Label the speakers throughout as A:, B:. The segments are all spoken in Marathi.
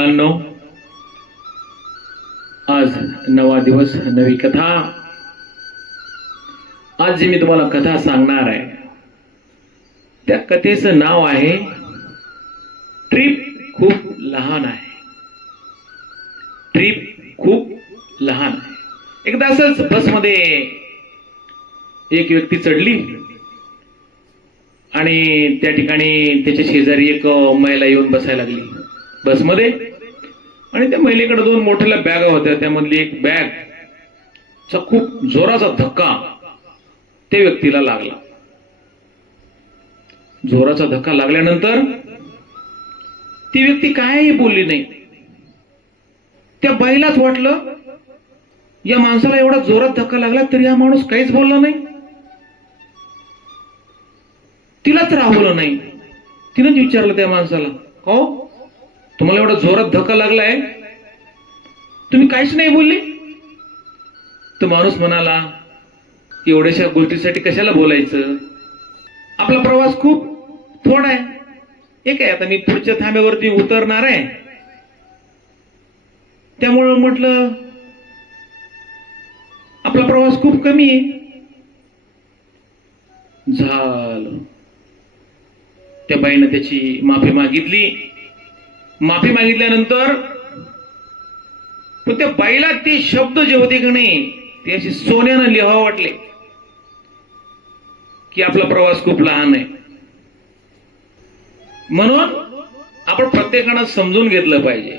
A: मुलांनो आज नवा दिवस नवी कथा. आज जी मी तुम्हाला कथा सांगणार आहे त्या कथेचं नाव आहे ट्रिप खूप लहान आहे. ट्रिप खूप लहान आहे. एकदा असंच बसमध्ये एक व्यक्ती चढली आणि त्या ठिकाणी त्याच्या शेजारी एक महिला येऊन बसायला लागली. बसमध्ये आणि त्या महिलेकडे दोन मोठ्या बॅगा होत्या. त्यामधली एक बॅग चा खूप जोराचा धक्का त्या व्यक्तीला लागला. जोराचा धक्का लागल्यानंतर ती व्यक्ती कायही बोलली नाही. त्या बाईलाच वाटलं या माणसाला एवढा जोरात धक्का लागला तरी हा माणूस काहीच बोलला नाही. तिलाच राहवलं नाही. तिनंच विचारलं त्या माणसाला हो तुम्हाला एवढा जोरात धक्का लागलाय? तुम्ही काहीच नाही बोलले? तो माणूस म्हणाला एवढ्याशा गोष्टीसाठी कशाला बोलायचं? आपला प्रवास खूप थोडा आहे. एक आहे आता मी पुढच्या थांब्यावरती उतरणार आहे. त्यामुळं म्हटलं आपला प्रवास खूप कमी आहे. झालं. त्या बाईनं त्याची माफी मागितली. माफी मागितल्यानंतर पण त्या बाईला ते शब्द जे होते की नाही ते असे सोन्यानं लिहावं वाटले. की आपला प्रवास खूप लहान आहे. म्हणून आपण प्रत्येकानं समजून घेतलं पाहिजे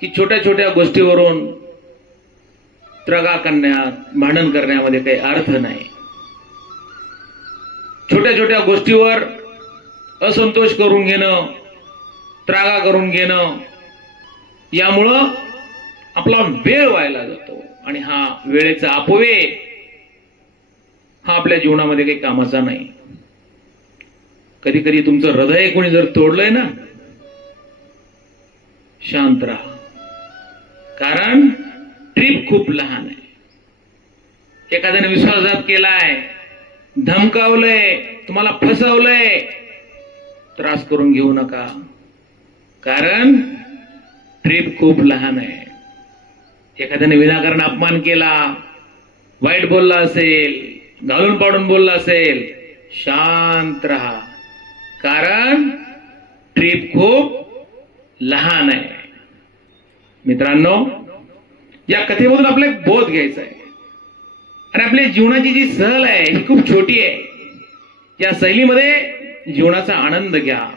A: की छोट्या छोट्या गोष्टीवरून त्रगा करण्यात भांडण करण्यामध्ये काही अर्थ नाही. छोट्या छोट्या गोष्टीवर असंतोष करून घेणं त्रागा करून घेणं. यामुळं आपला वेळ व्हायला जातो. आणि हा वेळेचा अपव्यय हा आपल्या जीवनामध्ये काही कामाचा नाही. कधी कधी तुमचं हृदय कोणी जर तोडलंय ना शांत राहा. कारण ट्रिप खूप लहान आहे. एखाद्याने विश्वासघात केलाय धमकावलंय तुम्हाला फसवलंय त्रास करून घेऊ नका. कारण ट्रिप खूप लहान आहे. एखाद्याने विनाकारण अपमान केला वाईट बोलला असेल घालून पाडून बोलला असेल शांत राहा. कारण ट्रिप खूप लहान आहे. मित्रांनो या कथेमधून आपल्याला एक बोध घ्यायचा आहे. आणि आपल्या जीवनाची जी सहल आहे ही खूप छोटी आहे. या सहलीमध्ये जीवनाचा आनंद घ्या.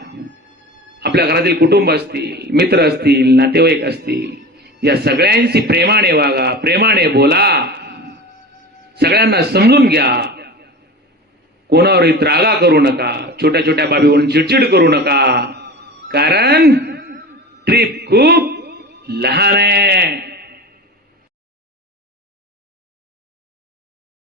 A: आपल्या घरातील कुटुंब असतील मित्र असतील नातेवाईक असतील या सगळ्यांशी प्रेमाने वागा प्रेमाने बोला. सगळ्यांना समजून घ्या. कोणावरही त्रागा करू नका छोट्या छोट्या बाबीवरून चिडचिड करू नका. कारण ट्रिप खूप लहान आहे.